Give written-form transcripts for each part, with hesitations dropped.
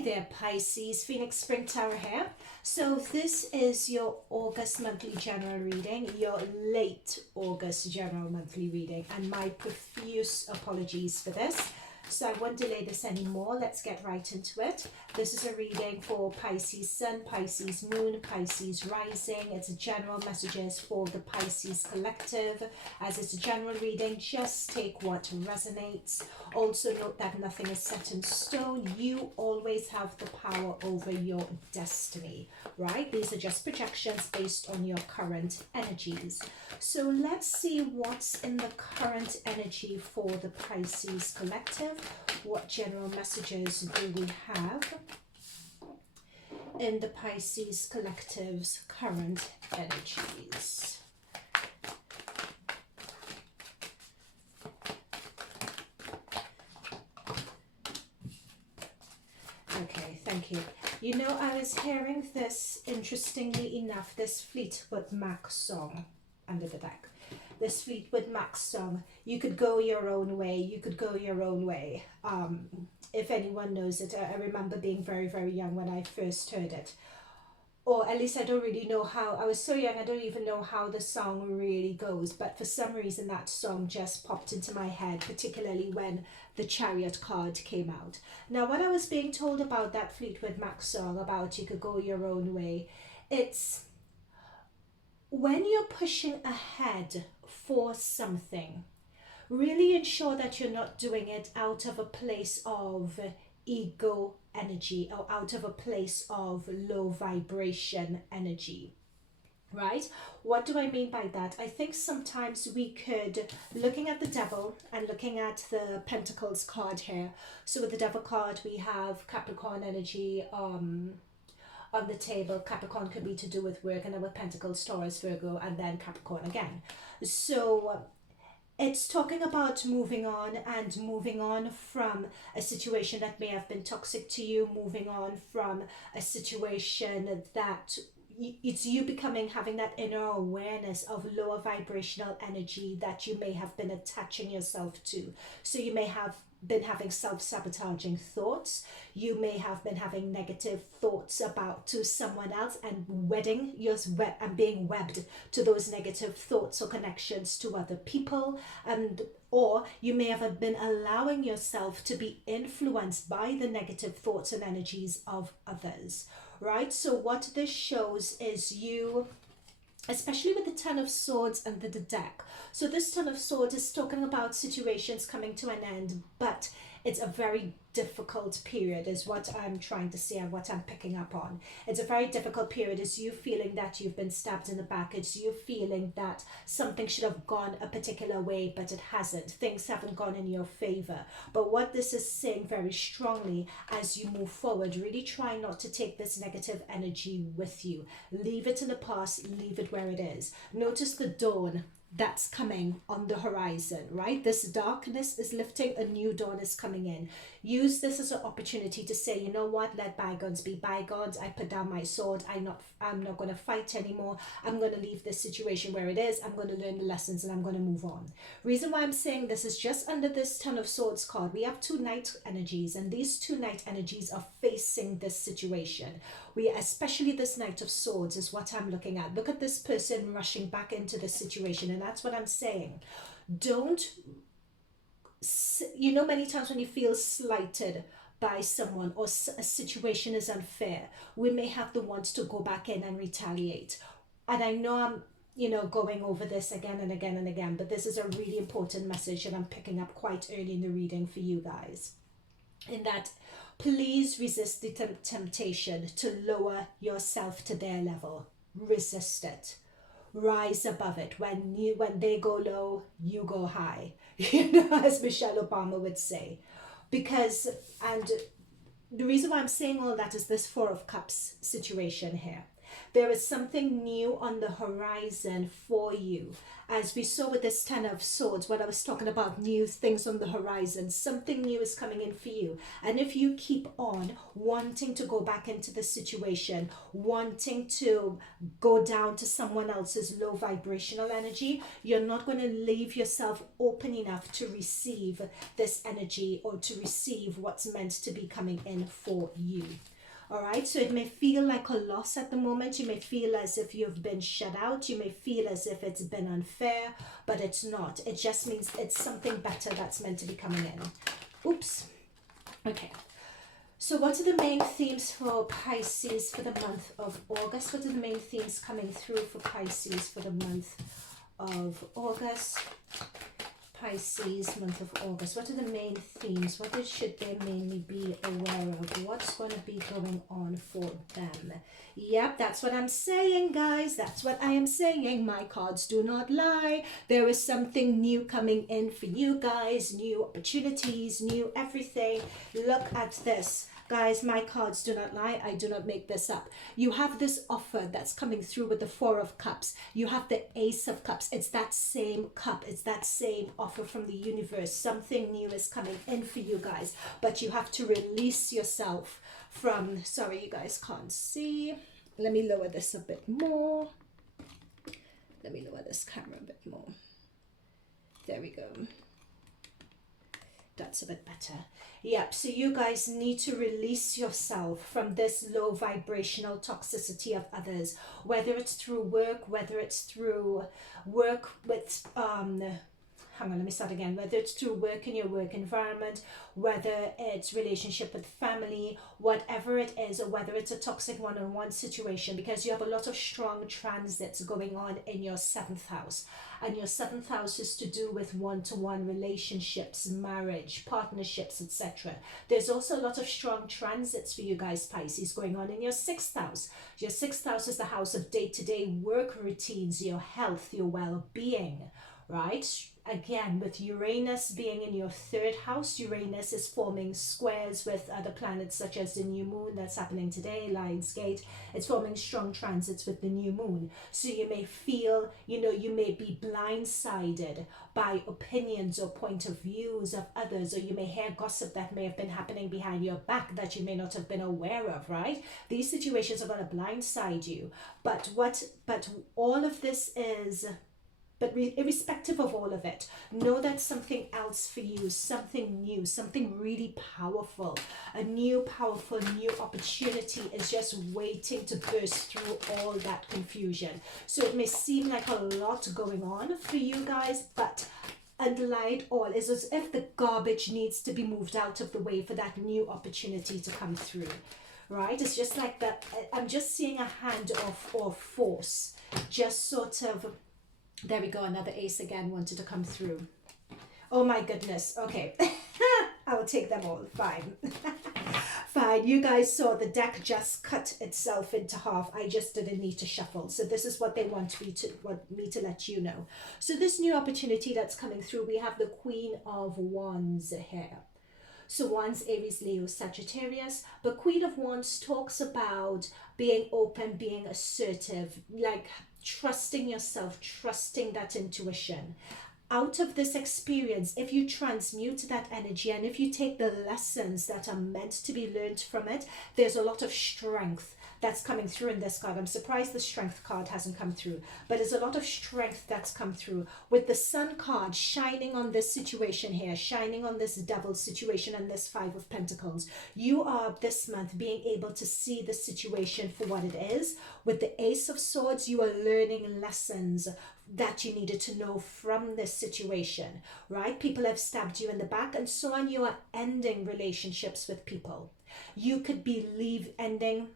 Hi there, Pisces. Phoenix Spring Tarot here. So this is your August monthly general reading, your late August general monthly reading, and my profuse apologies for this. So I won't delay this anymore. Let's get right into it. This is a reading for Pisces Sun, Pisces Moon, Pisces Rising. It's a general messages for the Pisces collective. As it's a general reading, just take what resonates. Also note that nothing is set in stone. You always have the power over your destiny, right? These are just projections based on your current energies. So let's see what's in the current energy for the Pisces collective. What general messages do we have in the Pisces collective's current energies? Okay, thank you. You know, I was hearing this, interestingly enough, this Fleetwood Mac song under the deck. This Fleetwood Mac song, you could go your own way, you could go your own way. If anyone knows it, I remember being very, very young when I first heard it. Or at least I don't really know how, I was so young, I don't even know how the song really goes. But for some reason that song just popped into my head, particularly when the Chariot card came out. Now what I was being told about that Fleetwood Mac song, about you could go your own way, it's when you're pushing ahead for something, really ensure that you're not doing it out of a place of ego energy or out of a place of low vibration energy, right? What do I mean by that? I think sometimes we could, looking at the devil and looking at the Pentacles card here, so with the devil card we have Capricorn energy on the table. Capricorn could be to do with work, and then with Pentacles, Taurus, Virgo, and then Capricorn again. So it's talking about moving on, and moving on from a situation that may have been toxic to you, moving on from a situation that it's you having that inner awareness of lower vibrational energy that you may have been attaching yourself to. So you may have been having self-sabotaging thoughts, you may have been having negative thoughts about to someone else and being webbed to those negative thoughts or connections to other people, and or you may have been allowing yourself to be influenced by the negative thoughts and energies of others, right? So what this shows is you, especially with the Ten of Swords under the deck. So this Ten of Swords is talking about situations coming to an end, but it's a very difficult period is what I'm trying to say and what I'm picking up on. It's a very difficult period. It's you feeling that you've been stabbed in the back. It's you feeling that something should have gone a particular way, but it hasn't. Things haven't gone in your favor. But what this is saying very strongly as you move forward, really try not to take this negative energy with you. Leave it in the past, leave it where it is. Notice the dawn that's coming on the horizon, right? This darkness is lifting, a new dawn is coming in. Use this as an opportunity to say, you know what, let bygones be bygones. I put down my sword. I'm not going to fight anymore. I'm going to leave this situation where it is. I'm going to learn the lessons and I'm going to move on. Reason why I'm saying this is just under this Ten of Swords card, we have two Knight energies, and these two Knight energies are facing this situation. Especially this Knight of Swords is what I'm looking at. Look at this person rushing back into this situation, and that's what I'm saying. Don't, you know, many times when you feel slighted by someone or a situation is unfair, we may have the want to go back in and retaliate. And I know I'm, you know, going over this again and again and again, but this is a really important message that I'm picking up quite early in the reading for you guys. In that, please resist the temptation to lower yourself to their level. Resist it. Rise above it. When they go low, you go high. You know, as Michelle Obama would say. Because, and the reason why I'm saying all that is this Four of Cups situation here. There is something new on the horizon for you. As we saw with this Ten of Swords, what I was talking about, new things on the horizon, something new is coming in for you. And if you keep on wanting to go back into the situation, wanting to go down to someone else's low vibrational energy, you're not going to leave yourself open enough to receive this energy or to receive what's meant to be coming in for you. All right, so it may feel like a loss at the moment. You may feel as if you've been shut out. You may feel as if it's been unfair, but it's not. It just means it's something better that's meant to be coming in. Oops. Okay. So what are the main themes for Pisces for the month of August? What are the main themes coming through for Pisces for the month of August? Pisces, month of August. What are the main themes? What should they mainly be aware of? What's going to be going on for them? Yep, that's what I'm saying, guys. That's what I am saying. My cards do not lie. There is something new coming in for you guys. New opportunities, new everything. Look at this. Guys, my cards do not lie. I do not make this up. You have this offer that's coming through with the Four of Cups. You have the Ace of Cups. It's that same cup. It's that same offer from the universe. Something new is coming in for you guys. But you have to release yourself from... Sorry, you guys can't see. Let me lower this a bit more. Let me lower this camera a bit more. There we go. That's a bit better. Yep, so you guys need to release yourself from this low vibrational toxicity of others, whether it's through work, whether it's through work with hang on, let me start again. Whether it's through work in your work environment, whether it's relationship with family, whatever it is, or whether it's a toxic one-on-one situation, because you have a lot of strong transits going on in your 7th house. And your 7th house is to do with one-to-one relationships, marriage, partnerships, etc. There's also a lot of strong transits for you guys, Pisces, going on in your 6th house. Your 6th house is the house of day-to-day work routines, your health, your well-being, right? Again, with Uranus being in your 3rd house, Uranus is forming squares with other planets such as the new moon that's happening today, Lionsgate. It's forming strong transits with the new moon. So you may feel, you may be blindsided by opinions or point of views of others, or you may hear gossip that may have been happening behind your back that you may not have been aware of, right? These situations are going to blindside you. But all of this is... But irrespective of all of it, know that something else for you, something new, something really powerful, a new powerful new opportunity is just waiting to burst through all that confusion. So it may seem like a lot going on for you guys, but underlie it all is as if the garbage needs to be moved out of the way for that new opportunity to come through. Right? It's just like that. I'm just seeing a hand of force, just sort of... There we go, another ace again wanted to come through. Oh my goodness, okay. I will take them all, fine. Fine, you guys saw the deck just cut itself into half. I just didn't need to shuffle. So this is what they want me to let you know. So this new opportunity that's coming through, we have the Queen of Wands here. So Wands, Aries, Leo, Sagittarius. But Queen of Wands talks about being open, being assertive, like trusting yourself, trusting that intuition. Out of this experience, if you transmute that energy and if you take the lessons that are meant to be learned from it, there's a lot of strength that's coming through in this card. I'm surprised the Strength card hasn't come through, but there's a lot of strength that's come through with the Sun card shining on this situation here, shining on this Devil situation and this Five of Pentacles. You are this month being able to see the situation for what it is. With the Ace of Swords, you are learning lessons that you needed to know from this situation, right? People have stabbed you in the back and so on. You are ending relationships with people. You could be ending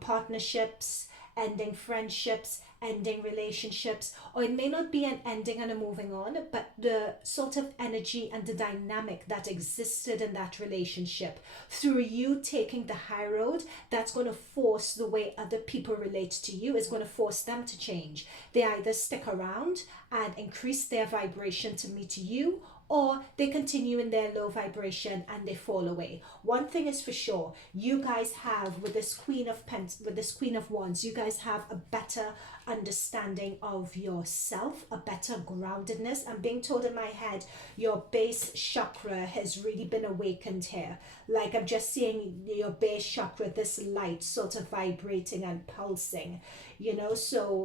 partnerships, ending friendships, ending relationships, or it may not be an ending and a moving on, but the sort of energy and the dynamic that existed in that relationship, through you taking the high road, that's going to force the way other people relate to you, is going to force them to change. They either stick around and increase their vibration to meet you, or they continue in their low vibration and they fall away. One thing is for sure, you guys have, with this Queen of Wands, you guys have a better understanding of yourself, a better groundedness. I'm being told in my head your base chakra has really been awakened here. Like, I'm just seeing your base chakra, this light sort of vibrating and pulsing, you know. So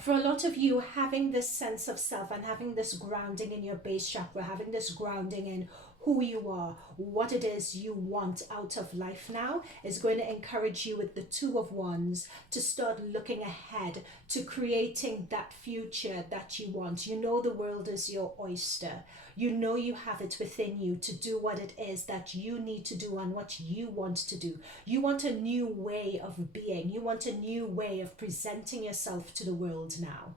for a lot of you, having this sense of self and having this grounding in your base chakra, having this grounding in who you are, what it is you want out of life now, is going to encourage you with the Two of Wands to start looking ahead to creating that future that you want. You know the world is your oyster. You know you have it within you to do what it is that you need to do and what you want to do. You want a new way of being. You want a new way of presenting yourself to the world now.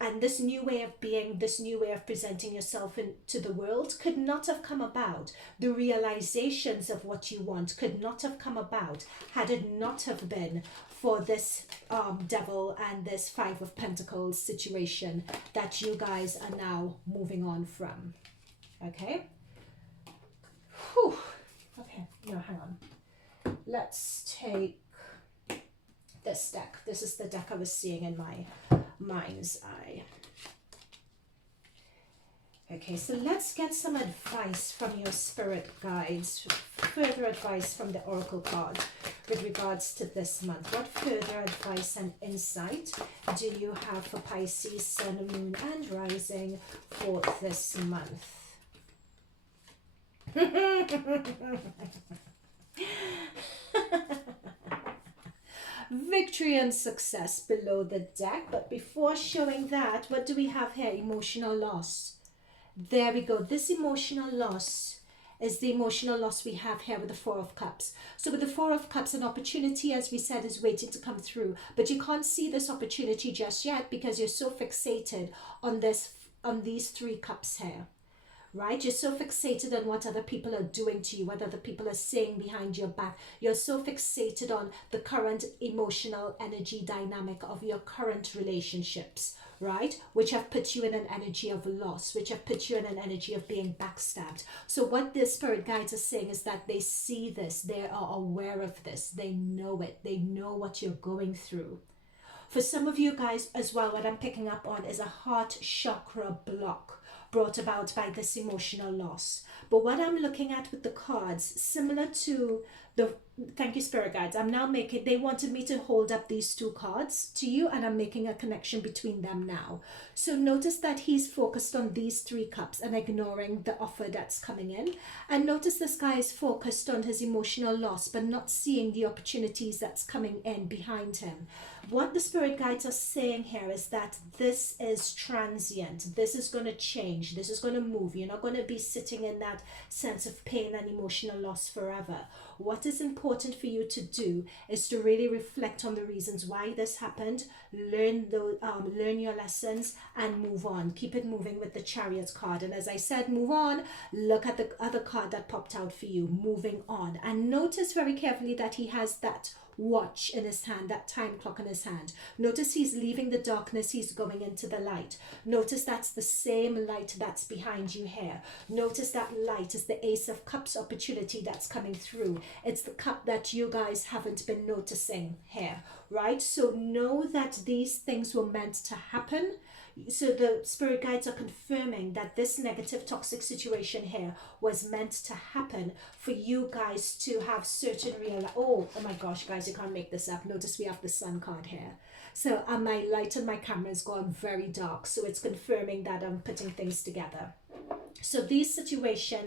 And this new way of being, this new way of presenting yourself to the world could not have come about. The realizations of what you want could not have come about had it not have been for this devil and this Five of Pentacles situation that you guys are now moving on from. Okay? Whew. Okay, no, hang on. Let's take this deck. This is the deck I was seeing in my mind's eye. Okay, so let's get some advice from your spirit guides, further advice from the oracle card with regards to this month. What further advice and insight do you have for Pisces, Sun, Moon, and Rising for this month? Victory and success below the deck. But before showing that, what do we have here? Emotional loss. There we go. This emotional loss is the emotional loss we have here with the Four of Cups. So with the Four of Cups, an opportunity, as we said, is waiting to come through. But you can't see this opportunity just yet because you're so fixated on these three cups here. Right? You're so fixated on what other people are doing to you, what other people are saying behind your back. You're so fixated on the current emotional energy dynamic of your current relationships, right? Which have put you in an energy of loss, which have put you in an energy of being backstabbed. So what the spirit guides are saying is that they see this, they are aware of this, they know it, they know what you're going through. For some of you guys as well, what I'm picking up on is a heart chakra block brought about by this emotional loss. But what I'm looking at with the cards, similar to the, thank you spirit guides, I'm now making, they wanted me to hold up these two cards to you, and I'm making a connection between them now. So notice that he's focused on these three cups and ignoring the offer that's coming in. And notice this guy is focused on his emotional loss but not seeing the opportunities that's coming in behind him. What the spirit guides are saying here is that this is transient. This is going to change. This is going to move. You're not going to be sitting in that sense of pain and emotional loss forever. What is important for you to do is to really reflect on the reasons why this happened, learn your lessons, and move on. Keep it moving with the Chariot card. And as I said, move on. Look at the other card that popped out for you, moving on. And notice very carefully that he has that watch in his hand, that time clock in his hand. Notice he's leaving the darkness, he's going into the light. Notice that's the same light that's behind you here. Notice that light is the Ace of Cups opportunity that's coming through. It's the cup that you guys haven't been noticing here, right? So know that these things were meant to happen. So the spirit guides are confirming that this negative toxic situation here was meant to happen for you guys to have certain oh my gosh guys, you can't make this up. Notice we have the Sun card here. So my light on my camera has gone very dark, so it's confirming that I'm putting things together. So this situation,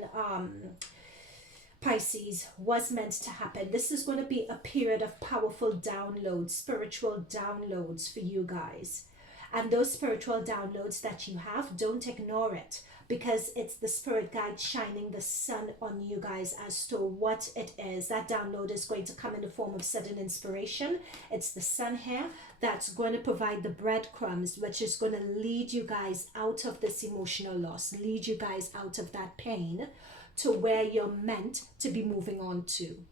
Pisces, was meant to happen. This is going to be a period of powerful downloads, spiritual downloads for you guys. And those spiritual downloads that you have, don't ignore it, because it's the spirit guide shining the sun on you guys as to what it is. That download is going to come in the form of sudden inspiration. It's the sun here that's going to provide the breadcrumbs, which is going to lead you guys out of this emotional loss, lead you guys out of that pain to where you're meant to be moving on to.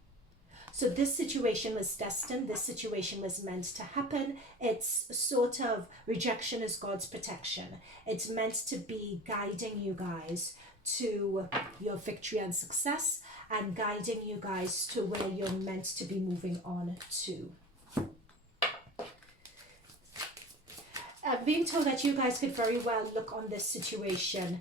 So this situation was destined. This situation was meant to happen. It's sort of rejection is God's protection. It's meant to be guiding you guys to your victory and success, and guiding you guys to where you're meant to be moving on to. I'm being told that you guys could very well look on this situation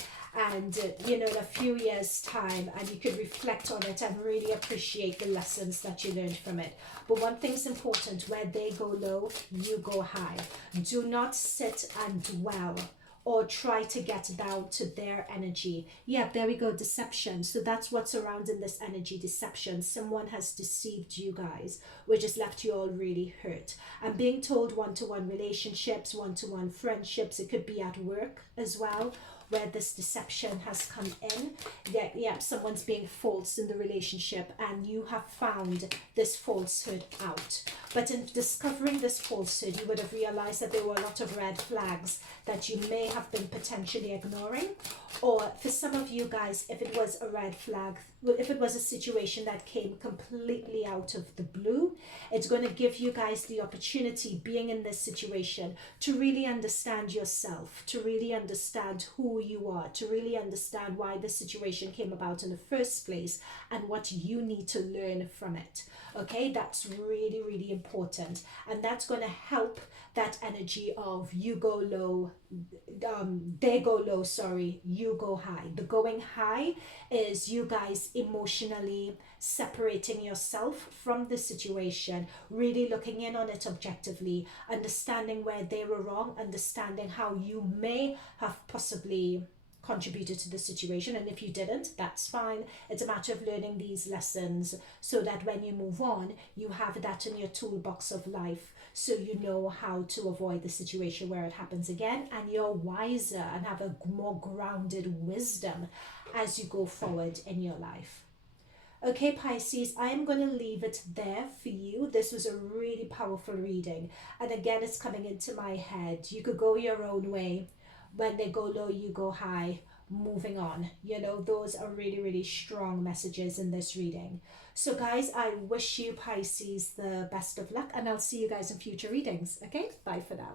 and, in a few years' time, and you could reflect on it and really appreciate the lessons that you learned from it. But one thing's important: where they go low, you go high. Do not sit and dwell or try to get down to their energy. Yeah, there we go, deception. So that's what's surrounding this energy, deception. Someone has deceived you guys, which has left you all really hurt. I'm being told one-to-one relationships, one-to-one friendships. It could be at work as well, where this deception has come in. Yeah, someone's being false in the relationship, and you have found this falsehood out. But in discovering this falsehood, you would have realized that there were a lot of red flags that you may have been potentially ignoring. Or for some of you guys, if it was a red flag, if it was a situation that came completely out of the blue, it's going to give you guys the opportunity, being in this situation, to really understand yourself, to really understand who you are, to really understand why the situation came about in the first place, and what you need to learn from it. Okay, that's really, really important. And that's going to help that energy of you go low, they go low, sorry, you go high. The going high is you guys emotionally separating yourself from the situation, really looking in on it objectively, understanding where they were wrong, understanding how you may have possibly contributed to the situation, and if you didn't, that's fine. It's a matter of learning these lessons so that when you move on, you have that in your toolbox of life, so you know how to avoid the situation where it happens again, and you're wiser and have a more grounded wisdom as you go forward in your life. Okay, Pisces, I am going to leave it there for you. This was a really powerful reading, and again, it's coming into my head. You could go your own way. When they go low, you go high. Moving on. Those are really, really strong messages in this reading. So guys, I wish you, Pisces, the best of luck, and I'll see you guys in future readings. Okay, bye for now.